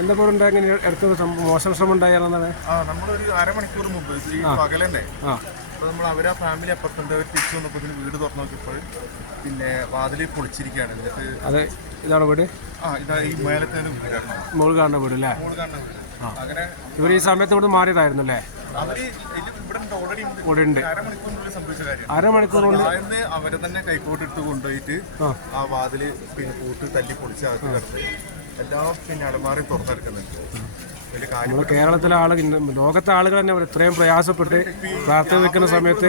എന്താ പറയുക ഇങ്ങനെ ഇടയ്ക്ക് മോശം ശ്രമം ഉണ്ടായാലെന്നാണ്? നമ്മളൊരു അരമണിക്കൂർ മുമ്പ് ഈ പകലന്നെ അപ്പോൾ നമ്മൾ അവരാ ഫാമിലി അപ്പുറത്തുണ്ട്. അവർ തിരിച്ചു വന്നപ്പോൾ വീട് തുറന്നു നോക്കിയപ്പോൾ പിന്നെ വാതിൽ പൊളിച്ചിരിക്കുകയാണ്. എന്നിട്ട് അതെ, ഇതാണ് വീട്. ഇതാ ഈ മേലത്തെ മോള് കാണുന്ന വീട് അല്ലേ? അങ്ങനെ ഇവർ ഈ സമയത്ത് ഇവിടെ മാറിയതായിരുന്നു അല്ലേ? അവര് ഓൾറെഡി ഉണ്ട്. അരമണിക്കൂറിനുള്ളിൽ സംഭവിച്ച കാര്യം. അരമണിക്കൂർ കൊണ്ട് അവരെ തന്നെ കൈക്കോട്ട് എടുത്ത് കൊണ്ടുപോയിട്ട് ആ വാതില് പിന്നെ കൂട്ട് തല്ലി പൊളിച്ച് അകത്ത് കിടന്ന് എല്ലാം പിന്നെ അലമാറി തുറന്നെടുക്കുന്നുണ്ട്. നമ്മൾ കേരളത്തിലെ ആളുകൾ, ലോകത്തെ ആളുകൾ തന്നെ ഇത്രയും പ്രയാസപ്പെട്ട് പ്രാർത്ഥന നിൽക്കുന്ന സമയത്ത്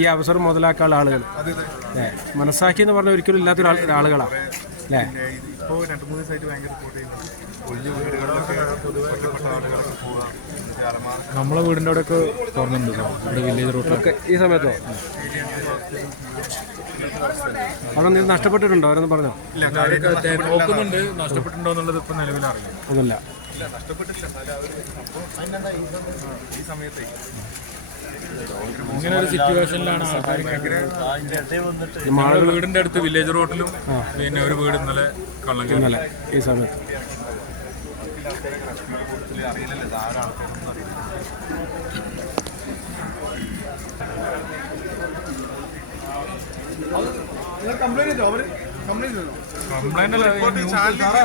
ഈ അവസരം മുതലാക്കാനുള്ള ആളുകൾ മനസ്സാക്കി എന്ന് പറഞ്ഞാൽ ഒരിക്കലും ഇല്ലാത്ത ആളുകളാണ് അല്ലേ? ഇപ്പോൾ 2-3 ദിവസമായിട്ട് ഭയങ്കര ഒഴിഞ്ഞ വീടുകളിലൊക്കെ ഒറ്റപ്പെട്ട ആളുകളൊക്കെ പോവുക. നമ്മളെ വീടിൻ്റെ അവിടെയൊക്കെ തുറന്നിട്ടുണ്ട് വില്ലേജ് റോഡിലൊക്കെ ഈ സമയത്തോ? അവിടെ നഷ്ടപ്പെട്ടിട്ടുണ്ടോ? അവരൊന്നും പറഞ്ഞോ? നോക്കുന്നുണ്ട്. നഷ്ടപ്പെട്ടിട്ടുണ്ടോ എന്നുള്ളത് ഇപ്പം നിലവിലറിയില്ല. ഒന്നുമില്ല. ഇങ്ങനെ ഒരു സിറ്റുവേഷനിലാണ് വീടിന്റെ അടുത്ത് വില്ലേജ് റോഡിലും പിന്നെ ഒരു വീട് ഇന്നലെ കള്ളം കയറി ഈ സമയത്ത്.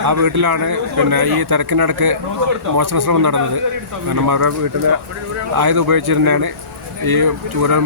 ആ വീട്ടിലാണ് പിന്നെ ഈ തിരക്കിനിടക്ക് മോഷണ ശ്രമം നടന്നത്. കാരണം അവരുടെ വീട്ടിൽ ആയുധം ഉപയോഗിച്ചിരുന്നതാണ് ഈ ചൂരൽമല